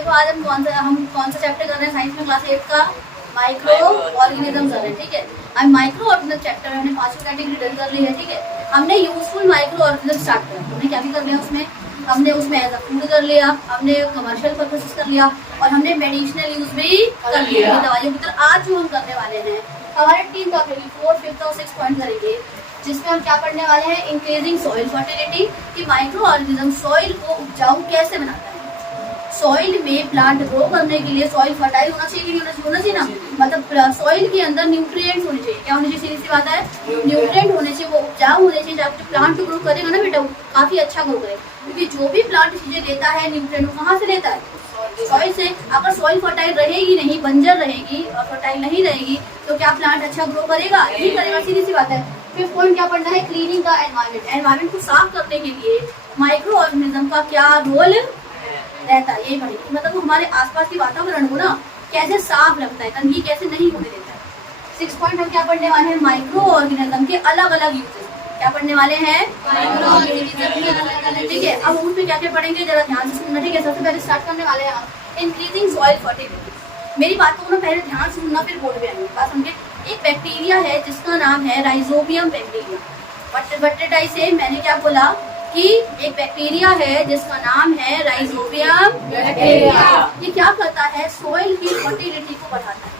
देखो आज हम कौन सा चैप्टर कर रहे हैं साइंस में, क्लास 8 का माइक्रो ऑर्गेनिज्म कर रहे हैं। ठीक है, अब माइक्रो ऑर्गेनिज्म चैप्टर में हमने 5 कैटेगरी डन कर ली है। ठीक है, हमने यूजफुल माइक्रो ऑर्गेनिज्म स्टार्ट किया, हमने क्या भी कर लिया उसमें, हमने उसमें एज अ फूड कर लिया, हमने कमर्शियल पर्पसेस कर लिया और हमने मेडिसिनल यूज भी कर लिया दवाइयों की तरह। आज जो हम करने वाले हैं हमारे 3 टॉपिक 4, 5 और 6 पॉइंट करेंगे, जिसमें हम क्या पढ़ने वाले हैं, इंक्रीजिंग सॉइल फर्टिलिटी, कि माइक्रो ऑर्गेनिज्म सॉइल को उपजाऊ कैसे बनाता है। सॉइल में प्लांट ग्रो करने के लिए सॉइल फर्टाइल होना चाहिए कि नहीं होना चाहिए ना, मतलब सॉइल के अंदर न्यूट्रिएंट्स होने चाहिए। क्या होने चाहिए, सीधी सी बात है, न्यूट्रिएंट होने चाहिए, वो उपजाऊ होने चाहिए, जब प्लांट ग्रो करेगा ना बेटा काफी अच्छा ग्रो करेगा। क्योंकि जो भी प्लांट चीजें लेता है न्यूट्रिएंट कहाँ से लेता है, सॉइल से। अगर सॉइल फर्टाइल रहेगी नहीं, बंजर रहेगी और फर्टाइल नहीं रहेगी तो क्या प्लांट अच्छा ग्रो करेगा, नहीं करेगा, सीधी सी बात है। फिफ्थ पॉइंट क्या पढ़ना है, क्लीनिंग का एनवायरनमेंट। एनवायरनमेंट को साफ करने के लिए माइक्रो ऑर्गेनिज्म का क्या रोल रहता है, ये पढ़ेंगे। मतलब हमारे आसपास के वातावरण को ना कैसे साफ रखता है, गंदगी कैसे नहीं होने देता है। 6 पॉइंट हम क्या पढ़ने वाले हैं, माइक्रो ऑर्गेनिज्म के अलग अलग यूजेस। क्या पढ़ने वाले हैं, माइक्रो ऑर्गेनिज्म। ठीक है, अब उसमें क्या क्या पढ़ेंगे जरा ध्यान से सुनना। ठीक है, सबसे पहले स्टार्ट करने वाले हैं हम इंक्रीजिंग सॉइल फर्टिलिटी। मेरी बातों को ना पहले ध्यान से सुनना, फिर बोर्ड पे आएंगे। बात समझे, एक बैक्टीरिया है जिसका नाम है rhizobium bacteria. What did I से, मैंने क्या बोला कि एक बैक्टीरिया है जिसका नाम है राइजोबियम बैक्टीरिया। ये क्या करता है, सॉइल की फर्टिलिटी को बढ़ाता है।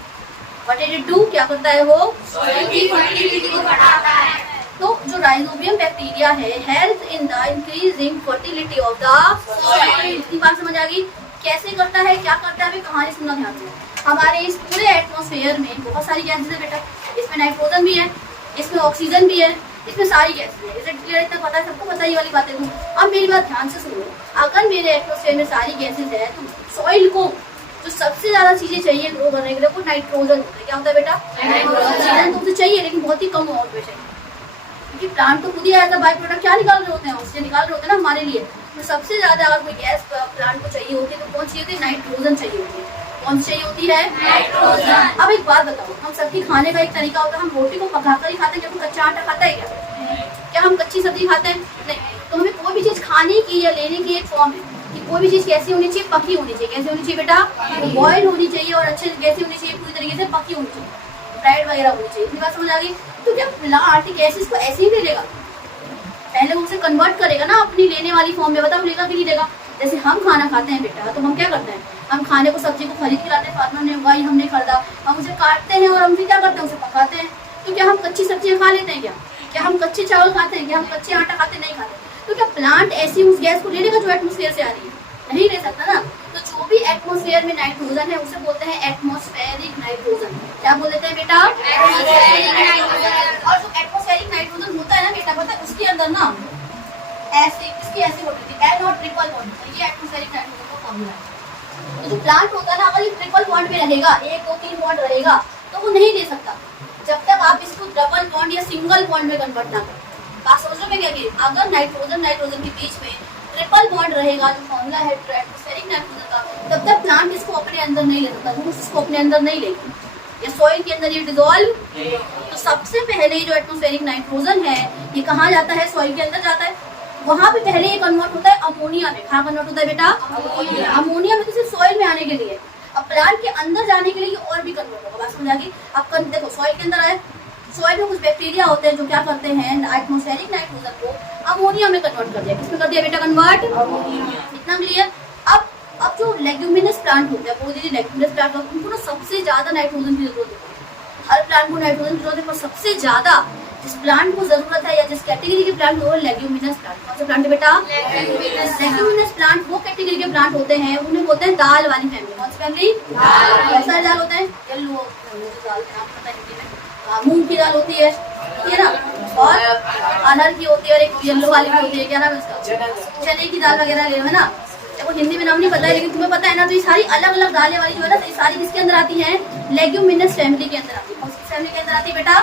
व्हाट डिड इट डू, क्या करता है वो, सॉइल की फर्टिलिटी को बढ़ाता है। तो जो राइजोबियम बैक्टीरिया है help in the increasing fertility of the soil. इतनी बात समझ आ गई, कैसे करता है, क्या करता है, कहानी सुनना ध्यान से। हमारे इस पूरे एटमॉस्फेयर में बहुत सारी गैसेस है बेटा, इसमें नाइट्रोजन भी है, इसमें ऑक्सीजन भी है, इसमें सारी गैसेस है। इसे क्लियर इतना पता है सबको, पता ही वाली बातें। अब मेरी बात ध्यान से सुनो, अगर मेरे एटमॉस्फेयर में सारी गैसेस है तो सॉइल को जो सबसे ज्यादा चीजें चाहिए ग्रो करने के लिए वो नाइट्रोजन होता है। क्या होता है बेटा, ऑक्सीजन तो उसे चाहिए लेकिन बहुत ही कम अमाउंट में चाहिए, क्योंकि प्लांट तो खुद ही एज अ बाय प्रोडक्ट क्या निकाल रहे होते हैं, ऑक्सीजन निकाल रहे होते हैं ना हमारे लिए। तो सबसे ज्यादा अगर कोई गैस प्लांट को चाहिए होती है तो कौन चाहिए होती है, नाइट्रोजन चाहिए होती है। कौन चाहिए होती है, नाइट्रोजन। अब एक बात बताओ, हम सबकी खाने का एक तरीका होता है, हम रोटी को पकाकर ही खाते हैं, जब कच्चा आटा खाता है क्या हम कच्ची सब्जी खाते हैं, नहीं। तो हमें कोई भी चीज खाने की या लेने की एक फॉर्म है कि कोई भी चीज कैसी होनी चाहिए, पकी होनी चाहिए। कैसी होनी चाहिए बेटा, बॉयल होनी चाहिए और अच्छे कैसी होनी चाहिए, पूरी तरीके से पकी होनी चाहिए, फ्राइड वगैरह होनी चाहिए। इतनी बात समझ आ गई। तो क्या प्लांट गैसेस को ऐसे ही ले लेगा, पहले वो उसे कन्वर्ट करेगा ना अपनी लेने वाली फॉर्म में, बताओ लेगा कि नहीं लेगा। जैसे हम खाना खाते हैं बेटा, तो हम क्या करते हैं, हम खाने को सब्जी को खरीद के लाते हैं, फार्मर ने उगाई, हमने खरीदा, हम उसे काटते हैं और हम फिर क्या करते हैं, उसे पकाते हैं। तो क्या हम कच्ची सब्जियां खा लेते हैं, क्या हम कच्चे चावल खाते हैं, क्या हम कच्चे आटा खाते नहीं खाते। तो क्या प्लांट ऐसी उस गैस को ले लेगा जो एटमोस्फेयर से आ रही है, नहीं ले सकता ना। तो जो भी एटमोस्फेयर में नाइट्रोजन है उसे बोलते हैं एटमॉस्फेरिक नाइट्रोजन। क्या बोल देते हैं बेटा, एटमॉस्फेरिक नाइट्रोजन। और जो एटमॉस्फेरिक नाइट्रोजन होता है ना बेटा, पता है उसके अंदर ना ऐसी इसकी ऐसी होती है N और ट्रिपल बॉन्ड, ये एटमॉस्फेरिक नाइट्रोजन का फॉर्मूला है। तो जो प्लांट होता है ना, अगर ये ट्रिपल बॉन्ड में रहेगा, 1 2 3 बॉन्ड रहेगा, तो वो नहीं ले सकता जब तक आप इसको डबल बॉन्ड या सिंगल बॉन्ड में कन्वर्ट ना करें। बात समझ में क्या, अगर नाइट्रोजन के बीच में ट्रिपल बॉन्ड रहेगा, जो फॉर्मूला है एटमॉस्फेरिक नाइट्रोजन का, तब तक प्लांट इसको अपने अंदर नहीं ले सकता, वो इसको अपने अंदर नहीं लेगा, या सॉइल के अंदर ये डिसॉल्व। तो सबसे पहले जो एटमॉस्फेरिक नाइट्रोजन है ये कहाँ जाता है, सॉइल के अंदर जाता है। वहां पे पहले ये कन्वर्ट होता है अमोनिया में। कहाँ कन्वर्ट होता है बेटा, अमोनिया में, किसी सॉइल में आने के लिए। अब प्लांट के अंदर जाने के लिए और भी कन्वर्ट होगा। बात समझ आ गई। अब देखो सॉइल के अंदर आए, सॉइल में कुछ बैक्टीरिया होते हैं जो क्या करते हैं, एटमॉस्फेरिक नाइट्रोजन को अमोनिया में कन्वर्ट कर दिया। किसमें कर दिया बेटा, कन्वर्ट, इतना क्लियर। अब जो लेग्यूमिनस प्लांट होते हैं, वो दीजिए लेग्यूमिनस प्लांट होते हैं, उनको ना सबसे ज्यादा नाइट्रोजन की जरूरत होती है। हर प्लांट को नाइट्रोजन की जरूरत है, पर सबसे ज्यादा जिस प्लांट को जरूरत है या जिस कैटेगरी के प्लांट वो लेग्यूमिनस प्लांट। कौन से प्लांट है बेटा, लेग्यूमिनस प्लांट। वो कैटेगरी के प्लांट होते हैं, उन्हें बोलते हैं दाल वाली फैमिली। कौन सी फैमिली, बहुत सारे दाल होते हैं, येलो दाल नाम पता है हिंदी में, मूंग की दाल होती है, ठीक है ना, और अरहर की होती है, और एक येलो वाली भी होती है, क्या नाम है उसका, चने की दाल वगैरह है ना। देखो हिंदी में नाम नहीं पता है लेकिन तुम्हें पता है ना। तो ये सारी अलग अलग दालें वाली जो है ना, ये सारी किसके अंदर आती हैं, लेग्यूमिनस फैमिली के अंदर आती है। उसकी फैमिली के अंदर आती है बेटा,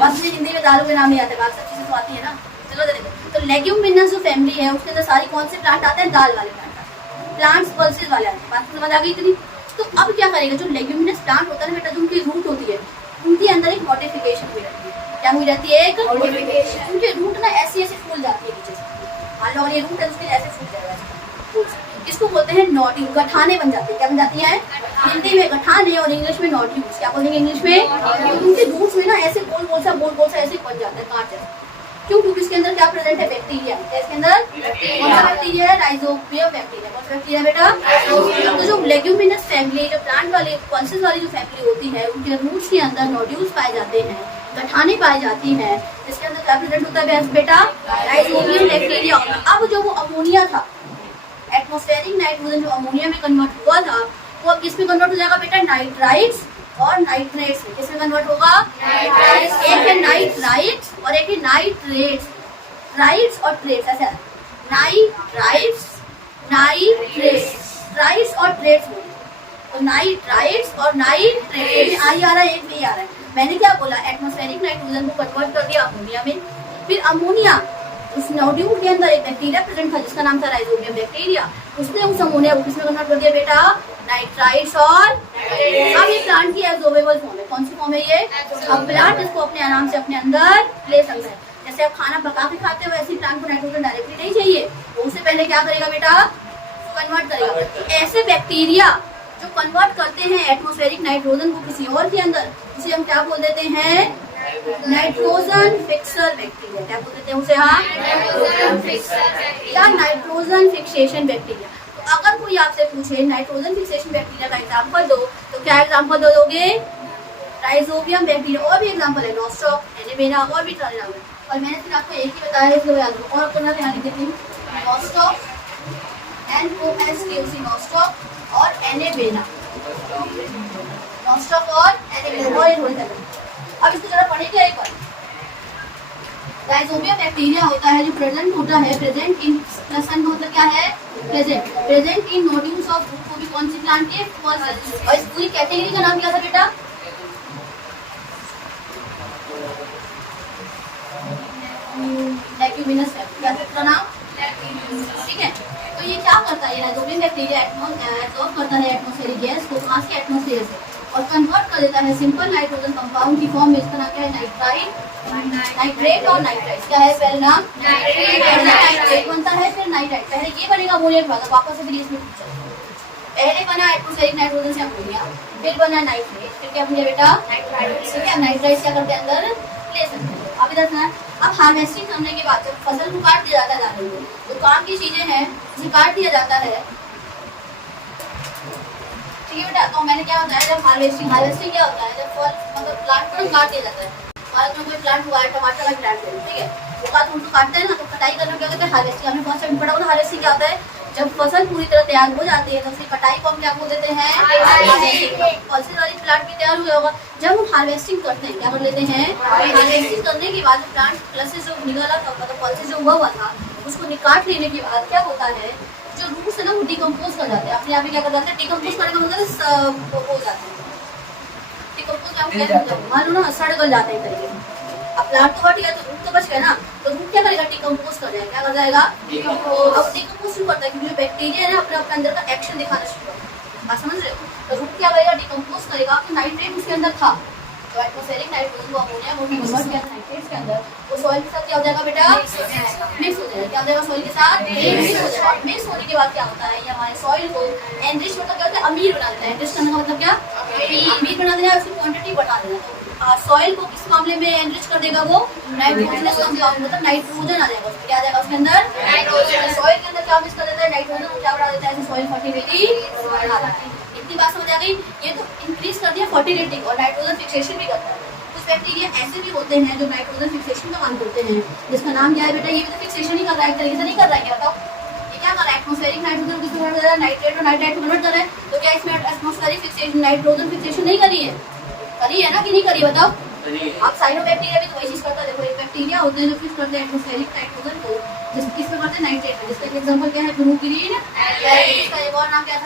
बस मुझे हिंदी में दालों के नाम नहीं आते, बाकी सब चीजें तो आती है ना। चलो देखो, तो लेग्यूमिनस जो फैमिली है उसके अंदर सारी कौन से प्लांट आते हैं, दाल वाले प्लांट आते हैं, प्लांट्स पल्सेस वाले आते हैं। बात समझ आ गई इतनी। तो अब क्या करेगा, जो लेग्यूमिनस प्लांट होता है ना बेटा, जो उनकी रूट होती है, उनके अंदर एक मॉडिफिकेशन हुई रहती है। क्या हुई रहती है, एक मॉडिफिकेशन। उनकी रूट ना ऐसी ऐसी फूल जाती है नीचे से। मान लो अगर ये रूट है उसके ऐसे फूल जाएगा, इसको बोलते हैं नोड्यूल, गठाने बन जाते हैं। क्या बन जाती है? हिंदी में गठाने और इंग्लिश में नोड्यूल्स। क्या बोलेंगे इंग्लिश में? उनके रूट्स में ना ऐसे गोल गोल सा ऐसे बन जाता है कांच जैसा। क्यों? क्योंकि इसके अंदर क्या प्रेजेंट है? बैक्टीरिया। इसके अंदर कौन सा बैक्टीरिया है? Rhizobium bacteria. कौन सा बैक्टीरिया बेटा? तो जो लेग्यूमिनस फैमिली, जो प्लांट वाली पल्सेस वाली जो फैमिली होती है, उनके रूट्स के अंदर नोड्यूल्स पाए जाते हैं, गठाने पाई जाती हैं। इसके अंदर क्या प्रेजेंट होता है बेटा? Rhizobium bacteria. अब जो वो अमोनिया था, एटमॉस्फेरिक नाइट्रोजन जो अमोनिया में कन्वर्ट हुआ था, वो अब किसमें कन्वर्ट हो जाएगा बेटा? नाइट्राइट्स और नाइट्रेट्स में। किसमें कन्वर्ट होगा? एक है नाइट्राइट्स और एक है नाइट्रेट्स। राइट्स और ट्रेट्स, ऐसा नाइट्राइट्स, नाइट्रेट्स, राइट्स और ट्रेट्स में। तो नाइट्राइट्स और नाइट्रेट्स, आई आ रहा है, एक नहीं आ रहा है। मैंने क्या बोला? एटमॉस्फेरिक नाइट्रोजन को कन्वर्ट कर दिया अमोनिया में। फिर अमोनिया, उस नोड्यूल के अंदर एक बैक्टीरिया प्रेजेंट था जिसका नाम था राइजोबियम बैक्टीरिया। उसने उस अमोनिया को किसमें कन्वर्ट कर दिया बेटा? नाइट्राइट्स और अब ये प्लांट की एब्जॉर्बेबल फॉर्म है। कौन सी फॉर्म है ये? अब प्लांट इसको अपने आराम से अपने अंदर ले सकता है। जैसे आप खाना पका के खाते हो, वैसे प्लांट को नाइट्रोजन डायरेक्टली नहीं चाहिए, तो उससे पहले क्या करेगा बेटा? कन्वर्ट करेगा। ऐसे बैक्टीरिया जो कन्वर्ट करते हैं एटमॉस्फेरिक नाइट्रोजन को किसी और के अंदर, उसे हम क्या बोल देते हैं? Nitrogen fixer bacteria. क्या बोल देते हैं उसे? हाँ, या नाइट्रोजन फिक्सेशन बैक्टीरिया। तो अगर कोई आपसे पूछे नाइट्रोजन फिक्सेशन बैक्टीरिया का एग्जांपल दो, तो क्या एग्जांपल दोगे? Rhizobium bacteria. और भी एग्जांपल है नॉस्टॉक, एनेबेना, और भी तरह है। और मैंने फिर आपको एक ही बताया है, इसलिए याद रखो। और करना ध्यान देते हैं, नॉस्टॉक, NOSTOC नॉस्टॉक और एनेबेना, नॉस्टॉक और एनेबेना। अब इसको जरा पढ़ेंगे एक बार। राइजोबियम बैक्टीरिया होता है जो प्रेजेंट होता है, प्रेजेंट इन प्लसन का मतलब क्या है? Present in nodules of root को भी कौन सी प्लांट के? पल्सेस। और इस पूरी कैटेगरी का नाम क्या था बेटा? लेग्यूमिनस क्या था उसका नाम? ठीक है। तो ये क्या करता है? राइजोबियम बैक्टीरिया एब्जॉर्ब करता है एटमॉस्फेरिक गैस को, कहाँ से? एटमॉस्फेयर से, और कन्वर्ट कर देता है सिंपल नाइट्रोजन कंपाउंड की फॉर्म में। इसका नाम क्या है? नाइट्रेट और नाइट्राइट्स। क्या है पहले नाम? नाइट्रेट बनता है, फिर नाइट्राइट। पहले ये बनेगा अमोनिया के बाद, वापस से फिर इसमें पहले बना एटमॉस्फेरिक नाइट्रोजन से अमोनिया, फिर बना नाइट्रेट, फिर क्या बना बेटा? नाइट्राइट्स। ठीक है, नाइट्राइट्स क्या करते हैं? अंदर ले सकते हैं। अब इधर सुना, अब हार्वेस्टिंग करने के बाद जब फसल को काट दिया जाता है दाने को, तो काम की चीजें हैं, उसे काट दिया जाता है। ठीक है बेटा। तो मैंने क्या बताया? जब हार्वेस्टिंग क्या होता है? जब फल मतलब प्लांट को काट दिया जाता है। भारत में कोई प्लांट हुआ है, टमाटर का प्लांट है, ठीक है, वो बात उनको काटते हैं ना, तो कटाई करना क्या होता है? हार्वेस्टिंग। हमने बहुत टाइम पढ़ा होगा हार्वेस्टिंग क्या होता है? जब फसल पूरी तरह तैयार हो जाती है तो उसकी कटाई को हम क्या बोल देते हैं? पल्सेस वाली प्लांट भी तैयार हो गया होगा। जब हम हार्वेस्टिंग करते हैं, क्या कर लेते हैं? हार्वेस्टिंग करने के बाद प्लांट प्लसेस जो निकला था, मतलब पल्सेस जो हुआ था, उसको काट लेने के बाद क्या होता है? जो रूट्स है ना, वो डिकम्पोज कर जाते हैं अपने आप ही। क्या कर जाते हैं? डिकम्पोज करने का मतलब हो जाते हैं। डिकम्पोज मान लो ना, सड़ गल जाते हैं तरीके से। अब प्लांट तो हट गया तो रूट तो बच गया ना, तो रूट क्या करेगा? डिकम्पोज कर जाएगा। क्या कर जाएगा? अब डिकम्पोज शुरू करता है क्योंकि बैक्टीरिया है ना, अपने अंदर का एक्शन दिखाना शुरू करता है। बात समझ रहे हो? तो रूट क्या करेगा? डिकम्पोज करेगा। तो नाइट्रेट उसके अंदर था, तो एटमॉस्फेरिक नाइट्रोजन को अमोनिया को कन्वर्ट किया नाइट्रेट्स के अंदर, वो सॉइल के साथ क्या हो जाएगा बेटा? मिक्स हो जाएगा। क्या हो जाएगा? सॉइल के साथ मिक्स हो जाएगा। मिक्स होने के बाद क्या होता है? ये हमारे सॉइल को एनरिच मतलब क्या होता है? अमीर बना देता है। एनरिच करने का मतलब क्या? अमीर बना देना, उसकी क्वांटिटी बढ़ा देना। तो सॉइल को किस मामले में एनरिच कर देगा? वो नाइट्रोजनस कंपाउंड, मतलब नाइट्रोजन आ जाएगा उसमें। क्या आ जाएगा उसके अंदर? नाइट्रोजन। सॉइल के अंदर क्या मिक्स कर देता है? नाइट्रोजन को क्या बढ़ा देता है? सॉइल फर्टिलिटी बढ़ा देता है। इतनी बात समझ आ गई? ये तो इंक्रीज कर दिया फर्टिलिटी और नाइट्रोजन फिक्सेशन भी करता है। कुछ बैक्टीरिया ऐसे भी होते हैं जो नाइट्रोजन फिक्सेशन का काम करते हैं, जिसका नाम क्या है बेटा? ये भी तो फिक्सेशन ही कर रहा है, एक तरीके से नहीं कर रहा है। क्या बताओ? ये क्या कर रहा है? एटमॉस्फेरिक नाइट्रोजन किसमें कन्वर्ट कर रहा है? नाइट्रेट और नाइट्राइट को कन्वर्ट कर रहा है। तो क्या इसमें एटमॉस्फेरिक फिक्सेशन नाइट्रोजन फिक्सेशन नहीं करी है? करी है ना कि नहीं करी? बताओ। आप साइनोबैक्टीरिया भी तो वही चीज करता है। देखो, एक बैक्टीरिया होते हैं जो फिक्स करते हैं एटमॉस्फेरिक नाइट्रोजन को, किसमें करते हैं? नाइट्रेट में। जिसका एग्जांपल क्या है? Blue green. इसका एक और नाम क्या था?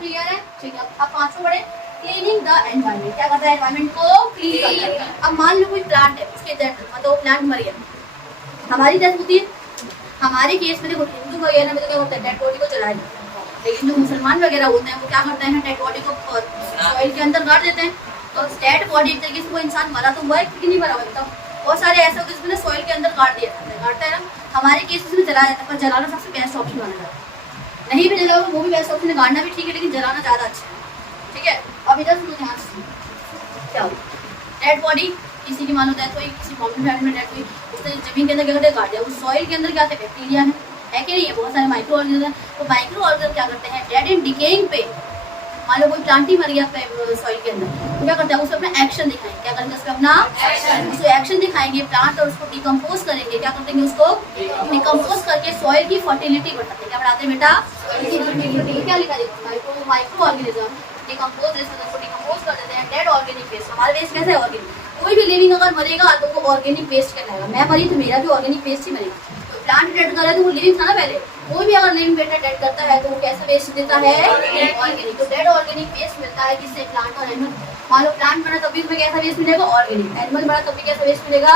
क्लियर है? ठीक है। अब पांचों बड़े क्लीनिंग द एनवायरनमेंट। क्या करता है? एनवायरनमेंट को क्लीन करता है। अब मान लो कोई प्लांट है, उसके डेथ मतलब प्लांट मर गया, हमारी डेथ होती है। हमारे केस में देखो, हिंदू वगैरह में तो क्या होता है? डेड बॉडी को जलाया जाता है। लेकिन जो मुसलमान वगैरह होते हैं वो क्या करते हैं? डेड बॉडी को सॉइल के अंदर गाड़ देते हैं। तो डेड बॉडी एक तरीके से वो इंसान मरा तो हुआ है कि नहीं मरा हुआ? बताओ। बहुत सारे ऐसे होते हैं जिसमें सॉइल के अंदर गाड़ दिया जाता है, गाड़ता है ना। हमारे केस में जलाया जाता है, पर जलाना सबसे बेस्ट ऑप्शन माना जाता है। नहीं भी जला वो भी बेस्ट ऑप्शन है, गाड़ना भी ठीक है लेकिन जलाना ज़्यादा अच्छा है, ठीक है। अब इधर सुनो ध्यान से, क्या हो डेड बॉडी, किसी की मानो डेथ हुई, किसी माउंटेन फैमिली में डेथ हुई, उसने जमीन के अंदर क्या करते हैं गाड़ दिया, उस सॉइल के अंदर क्या थे बैक्टीरिया है कि नहीं है, बहुत सारे माइक्रो ऑर्गेनिज्म है। तो माइक्रो ऑर्गेनिज्म क्या करते हैं डेड एंड डिकेइंग पे, मान लो कोई प्लांट ही मर गया सॉइल के अंदर, तो क्या करता है उसको अपना एक्शन दिखाएंगे, क्या करेंगे उसको अपना उसको एक्शन दिखाएंगे प्लांट, और उसको डिकम्पोज करेंगे, क्या करते हैं उसको डिकम्पोज करके सॉइल की फर्टिलिटी बढ़ाते हैं। क्या बढ़ाते हैं बेटा, क्या लिखा है माइक्रो ऑर्गेनिज्म डिकम्पोज डिकम्पोज कर देते हैं डेड ऑर्गेनिक वेस्ट। हमारा वेस्ट कैसा है ऑर्गेनिक, कोई भी लिविंग अगर मरेगा तो वो ऑर्गेनिक वेस्ट कहलाएगा। मैं मरी तो मेरा भी ऑर्गेनिक वेस्ट ही मरेगा। तो प्लांट डेड कर रहा है तो वो लिविंग था ना पहले, कोई भी अगर लिविंग बेटा डेड करता है तो वो कैसा वेस्ट देता है ऑर्गेनिक। तो डेड ऑर्गेनिक वेस्ट मिलता है किससे, प्लांट और एनिमल। मान लो प्लांट बना तभी तुम्हें कैसा वेस्ट मिलेगा ऑर्गेनिक, एनिमल बना तभी कैसा वेस्ट मिलेगा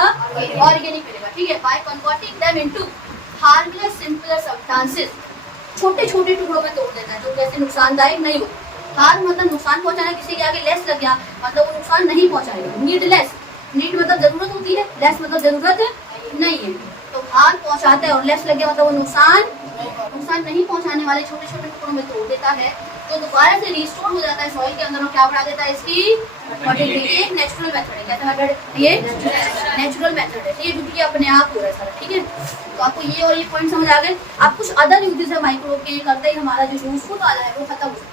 ऑर्गेनिक मिलेगा, ठीक है। By converting them into harmless simpler substances, छोटे छोटे टुकड़ों में तोड़ देता है तो कैसे नुकसानदायक नहीं हो। हार्म मतलब नुकसान पहुंचाना, किसी के आगे लेस लग गया मतलब वो नुकसान नहीं पहुंचाएगा। नीड लेस, नीड मतलब जरूरत होती है, लेस मतलब जरूरत नहीं है। तो हार्म पहुंचाता है और लेस लग गया मतलब वो नुकसान नहीं पहुंचाने वाले छोटे छोटे टुकड़ों में तोड़ देता है, तो दोबारा से रिस्टोर हो जाता है सॉइल के अंदर और क्या बढ़ा देता है इसकी फर्टिलिटी। एक नेचुरल मेथड है, कैसा मेथड, ये नेचुरल मेथड है, ये क्योंकि अपने आप हो रहा है सारा, ठीक है। तो आपको ये और ये पॉइंट समझ आ गए। आप कुछ अदर यूजेस है माइक्रो के करते ही हमारा जो यूजफुल वाला है वो खत्म हो जाता है,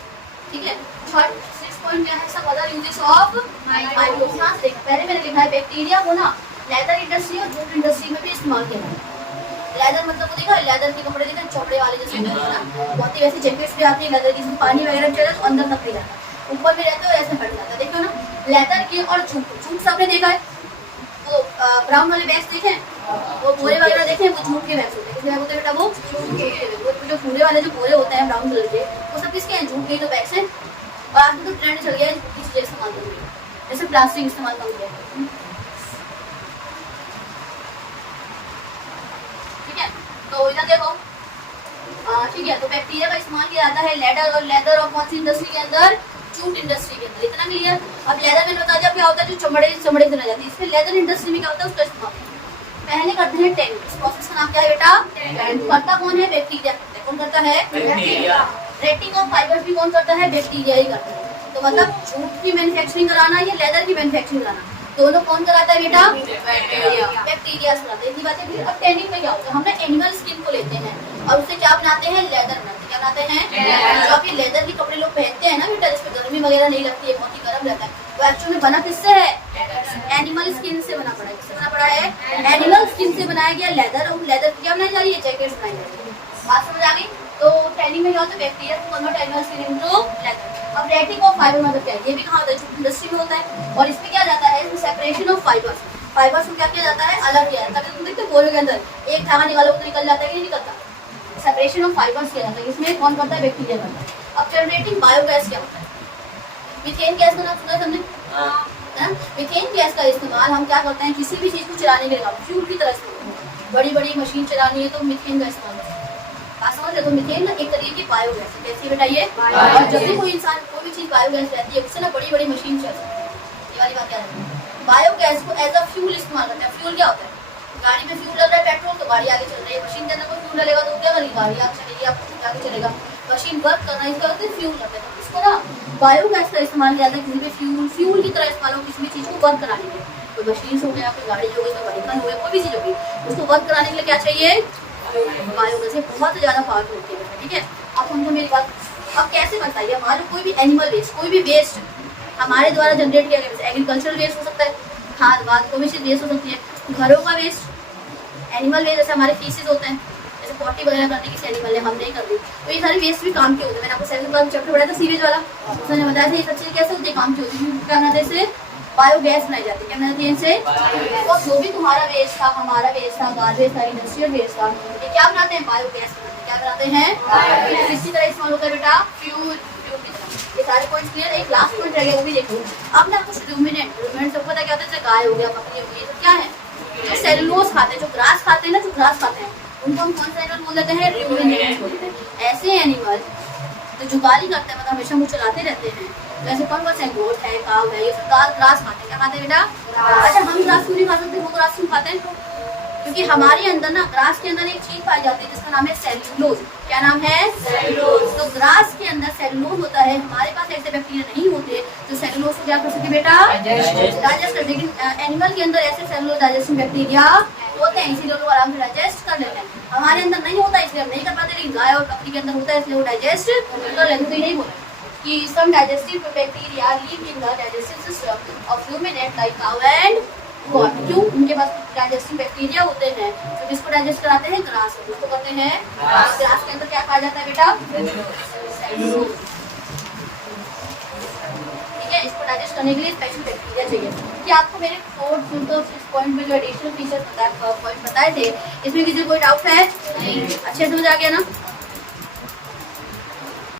ठीक है। थर्ड 6 पॉइंट क्या है, सब अदर यूजेस ऑफ माइक्रो। पहले मैंने लिखा है बैक्टीरिया को ना लेदर इंडस्ट्री और जूट इंडस्ट्री में भी इस्तेमाल किया जाता है। लेदर मतलब वो देखा, लेदर के कपड़े देखा चमड़े वाले जैसे होते हैं ना, बहुत ही वैसी जैकेट्स भी आती है लेदर की, पानी वगैरह चले तो अंदर तक नहीं जाता, ऊपर भी रहते हैं और ऐसे फट जाता है, देखो ना। लेदर के और जूट सबने देखा है, वो ब्राउन वाले बैग्स देखे, वो बोरे वगैरह देखे, वो जूट के बैग्स होते हैं। किसके बैग होते हैं बेटा, वो जूट के। जो पूरे वाले जो बोरे होते हैं ब्राउन कलर के, वो सब किसके हैं, जूट के तो बैग्स हैं। और आज तो ट्रेंड चल गया है जूट की चीजें इस्तेमाल करने का, जैसे प्लास्टिक इस्तेमाल कम किया है, ठीक है। तो इधर देखो, ठीक है। तो बैक्टीरिया का इस्तेमाल किया जाता है लेदर और कौन सी इंडस्ट्री के अंदर, जूट इंडस्ट्री के अंदर, इतना क्लियर। अब लेदर मैंने बता दिया क्या होता है, जो चमड़े से रह जाती है, इसमें लेदर इंडस्ट्री में क्या होता है उसका इस्तेमाल पहले करते हैं टैनिंग। इस प्रोसेस का नाम क्या है बेटा, करता कौन है, बैक्टीरिया। कौन करता है, रेटिंग ऑफ फाइबर्स भी कौन करता है, बैक्टीरिया ही करता है। तो मतलब जूट की मैन्युफैक्चरिंग कराना या लेदर की मैन्युफैक्चरिंग कराना, दोनों कौन कराता है बेटा, बैक्टीरिया कराता है। इतनी बातें फिर। अब टैनिंग में क्या होता है, हम ना एनिमल स्किन को लेते हैं और उससे क्या बनाते हैं, लेदर बनाते हैं। क्या बनाते हैं, जो अभी लेदर के कपड़े लोग पहनते हैं ना बेटा, जिसमें गर्मी वगैरह नहीं लगती है, बहुत ही गर्म रहता है, वो एक्चुअली बना किससे है, एनिमल स्किन से बना पड़ा है। किससे बना पड़ा है, एनिमल स्किन से बनाया गया लेदर। और लेदर क्या बनाई जा रही है, जैकेट बनाई जा रही है। बात समझ आ गई। तो टैनिंग में क्या होता है, बैक्टीरिया को convert animal skin into leather. अब रेटिंग ऑफ फाइबर मतलब क्या है, ये भी कहाँ होता है, जूट इंडस्ट्री में होता है। और इसमें क्या जाता है, इसमें सेपरेशन ऑफ फाइबर्स, फाइबर्स को क्या किया जाता है, अलग किया जाता है। तुम देखते हो बोरे के अंदर एक धागा निकालो तो निकल जाता है कि नहीं निकलता, सेपरेशन ऑफ फाइबर्स किया जाता है। इसमें कौन करता है, बैक्टीरिया करता है। अब जनरेटिंग बायोगैस क्या होता है, मीथेन गैस का नाम सुना है हमने। मीथेन गैस का इस्तेमाल हम क्या करते हैं, किसी भी चीज को चलाने के लिए फ्यूल की तरह इस्तेमाल, बड़ी बड़ी मशीन चलानी है तो मीथेन का इस्तेमाल करते हैं। बात समझ रहे हो, तो मीथेन ना एक तरीके की बायोगैस है। कैसी बताइए, और जब भी कोई इंसान कोई भी चीज बायोगैस रहती है उससे ना बड़ी बड़ी मशीन चल सकती है। ये वाली बात याद रखना। बायोगैस को एज अ फ्यूल इस्तेमाल करते हैं। फ्यूल क्या होता है, गाड़ी में फ्यूल लग रहा है पेट्रोल, तो गाड़ी आगे चल रही है। मशीन के अंदर कोई फ्यूल डलेगा तो क्या करेगी, गाड़ी आगे चलेगी, आप आगे चलेगा। मशीन वर्क करना इसका होता है फ्यूल करते हैं। इसको ना बायोगैस का इस्तेमाल किया जाता है किसी भी फ्यूल की तरह इस्तेमाल हो, किसी भी चीज को वर्क कराने के लिए। कोई मशीन हो गया, कोई गाड़ी हो गई, कोई व्हीकल हो गया, कोई भी चीज होगी, उसको वर्क कराने के लिए क्या चाहिए, बायोगैस। बहुत ज्यादा पावरफुल होती है, ठीक है। अब समझो मेरी बात। अब कैसे बताइए, हमारे कोई भी एनिमल वेस्ट, कोई भी वेस्ट हमारे द्वारा जनरेट किया गया, एग्रीकल्चरल वेस्ट हो सकता है, खाद वाद कोई भी चीज वेस्ट हो सकती है, घरों का वेस्ट, एनिमल वेस्ट जैसे हमारे फीसेस होते हैं, जैसे पॉटी वगैरह करने किसी एनिमल ने, हम नहीं कर रही, तो ये सारे वेस्ट भी काम के होते हैं। मैंने आपको 7th क्लास चैप्टर पढ़ाया था सीवेज वाला, उसने बताया था ये सब चीज़ कैसे होती है, काम की होती है। क्या बनाते हैं, बायोगैस बनाई जाती है। क्या बनाती है इनसे, और जो भी तुम्हारा वेस्ट था, हमारा वेस्ट था, गार्बेज था, इंडस्ट्रियल वेस्ट था, ये क्या बनाते हैं, बायोगैस बनाते हैं। क्या बनाते हैं, किसी तरह इस्तेमाल होता है बेटा, फ्यूल की तरह। ये सारे पॉइंट्स क्लियर। एक लास्ट पॉइंट रह गया, वो भी देखो। अब ना कुछ रूमिनेंट सबको पता क्या होता है, जैसे गाय हो गया, बकरी हो गई, तो क्या है, जो सेलुलोज खाते हैं, जो ग्रास खाते हैं ना, जो ग्रास खाते हैं, उनको हम कौन सा एनिमल बोल देते हैं, रूमिनेंट बोलते हैं। ऐसे एनिमल तो जुगाली करते हैं, मतलब हमेशा मुँह चलाते रहते हैं, जैसे कौन कौन से गोट है, काव है, ये सब ग्रास खाते हैं। क्या खाते हैं बेटा, अच्छा हम ग्रास क्यों नहीं खा सकते, वो ग्रास क्यों खाते हैं, क्योंकि हमारे अंदर ना ग्रास के अंदर एक चीज पाई जाती है जिसका नाम है सेल्यूलोज। क्या नाम है? सेल्यूलोज। तो ग्रास के अंदर सेल्यूलोज होता है, हमारे पास ऐसे बैक्टीरिया नहीं होते जो सेल्यूलोज को क्या कर सके बेटा? डाइजेस्ट कर। लेकिन एनिमल के अंदर ऐसे सेल्यूलोज डाइजेस्टिंग बैक्टीरिया होते हैं, इसीलिए लोग आराम से डाइजेस्ट कर लेते हैं। हमारे अंदर नहीं होता इसलिए हम नहीं कर पाते, लेकिन गाय और बकरी के अंदर होता है इसलिए वो डाइजेस्ट कर लेते। तो ये नहीं बोला कि some digestive bacteria live in the digestive system of ruminant like cow and goat। क्यों? उनके पास डाइजेस्टिव बैक्टीरिया होते हैं तो किसको डाइजेस्ट कराते हैं? ग्रास को। किसको करते हैं? ग्रास के अंदर क्या पाया जाता है बेटा? सेल्यूलोज। ठीक है, इसको डाइजेस्ट करने के लिए स्पेशल बैक्टीरिया चाहिए। कि आपको मेरे 4.6 पॉइंट में जो एडिशनल फीचर पॉइंट बताए थे, इसमें किसी कोई डाउट है? नहीं। अच्छे से समझ आ गया ना?